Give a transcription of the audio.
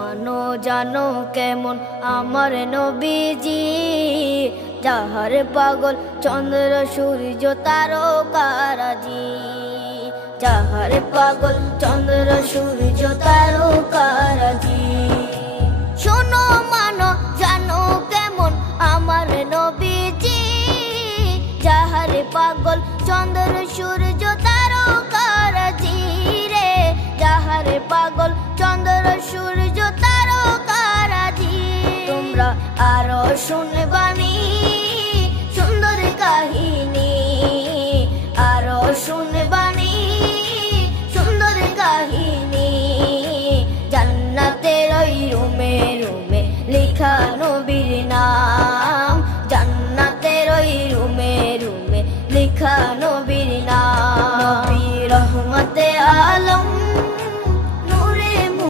মানো জানো কেমন আমার নবীজি, যাহার পাগল চন্দ্র সূর্য তারকারাজি, যাহার পাগল চন্দ্র সূর্য তারকা